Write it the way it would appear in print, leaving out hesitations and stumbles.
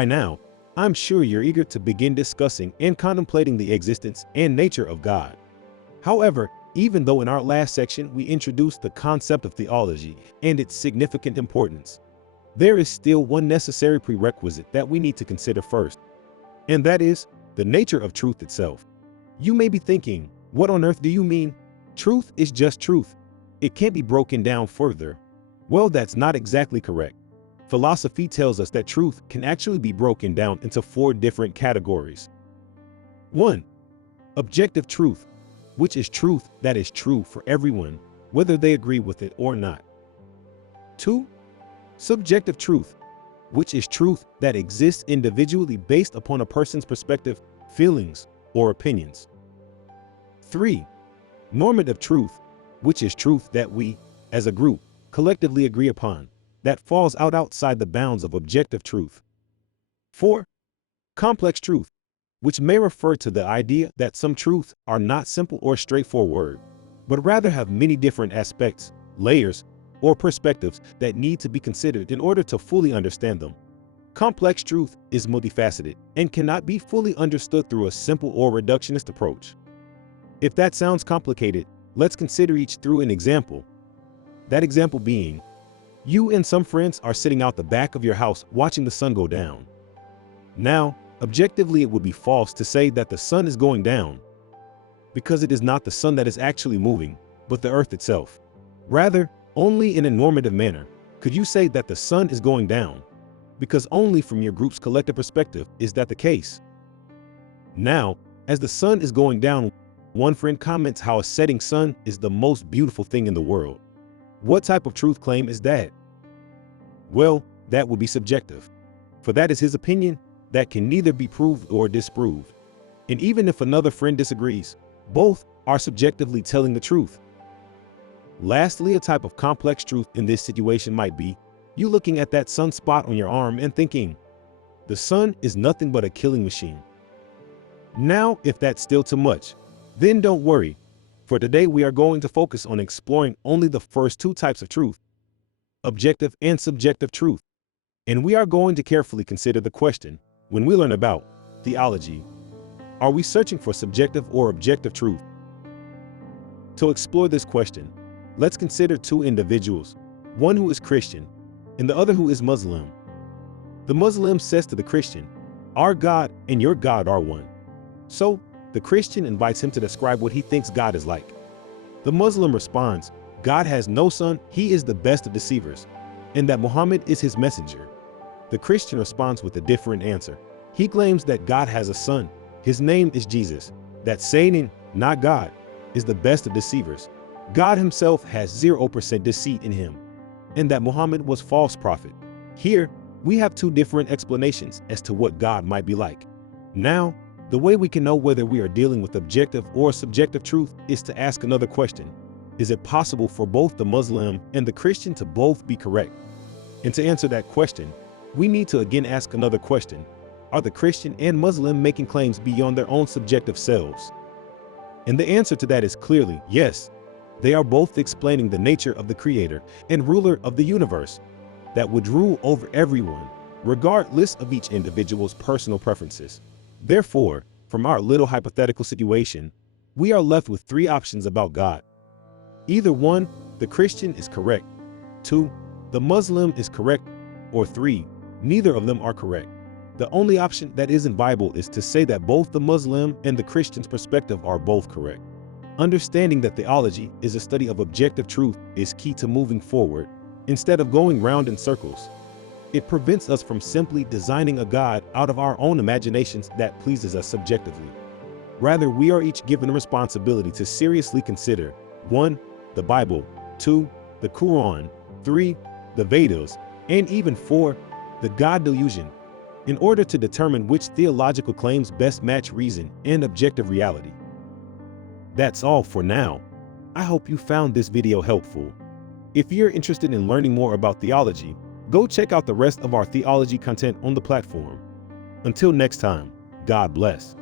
By now, I'm sure you're eager to begin discussing and contemplating the existence and nature of God. However, even though in our last section we introduced the concept of theology and its significant importance, there is still one necessary prerequisite that we need to consider first, and that is the nature of truth itself. You may be thinking, what on earth do you mean? Truth is just truth. It can't be broken down further. Well, that's not exactly correct. Philosophy tells us that truth can actually be broken down into 4 different categories. 1. Objective truth, which is truth that is true for everyone, whether they agree with it or not. 2. Subjective truth, which is truth that exists individually based upon a person's perspective, feelings, or opinions. 3. Normative truth, which is truth that we, as a group, collectively agree upon, that falls outside the bounds of objective truth. 4. Complex truth, which may refer to the idea that some truths are not simple or straightforward, but rather have many different aspects, layers, or perspectives that need to be considered in order to fully understand them. Complex truth is multifaceted and cannot be fully understood through a simple or reductionist approach. If that sounds complicated, let's consider each through an example. That example being, you and some friends are sitting out the back of your house watching the sun go down. Now, objectively, it would be false to say that the sun is going down, because it is not the sun that is actually moving, but the earth itself. Rather, only in a normative manner could you say that the sun is going down, because only from your group's collective perspective is that the case. Now, as the sun is going down, one friend comments how a setting sun is the most beautiful thing in the world. What type of truth claim is that? Well, that would be subjective, for that is his opinion that can neither be proved or disproved. And even if another friend disagrees, both are subjectively telling the truth. Lastly, a type of complex truth in this situation might be you looking at that sunspot on your arm and thinking, the sun is nothing but a killing machine. Now, if that's still too much, then don't worry. For today, we are going to focus on exploring only the first 2 types of truth, objective and subjective truth. And we are going to carefully consider the question when we learn about theology. Are we searching for subjective or objective truth? To explore this question, let's consider 2 individuals, one who is Christian and the other who is Muslim. The Muslim says to the Christian, our God and your God are one. So, the Christian invites him to describe what he thinks God is like. The Muslim responds, God has no son, he is the best of deceivers, and that Muhammad is his messenger. The Christian responds with a different answer. He claims that God has a son, his name is Jesus, that Satan, not God, is the best of deceivers. God himself has 0% deceit in him, and that Muhammad was false prophet. Here, we have 2 different explanations as to what God might be like. Now, the way we can know whether we are dealing with objective or subjective truth is to ask another question. Is it possible for both the Muslim and the Christian to both be correct? And to answer that question, we need to again ask another question. Are the Christian and Muslim making claims beyond their own subjective selves? And the answer to that is clearly yes. They are both explaining the nature of the creator and ruler of the universe that would rule over everyone, regardless of each individual's personal preferences. Therefore, from our little hypothetical situation, we are left with 3 options about God. Either 1, the Christian is correct, 2, the Muslim is correct, or 3, neither of them are correct. The only option that isn't Bible is to say that both the Muslim and the Christian's perspective are both correct. Understanding that theology is a study of objective truth is key to moving forward, instead of going round in circles. It prevents us from simply designing a God out of our own imaginations that pleases us subjectively. Rather, we are each given a responsibility to seriously consider 1, the Bible, 2, the Quran, 3, the Vedas, and even 4, the God delusion, in order to determine which theological claims best match reason and objective reality. That's all for now. I hope you found this video helpful. If you're interested in learning more about theology, go check out the rest of our theology content on the platform. Until next time, God bless.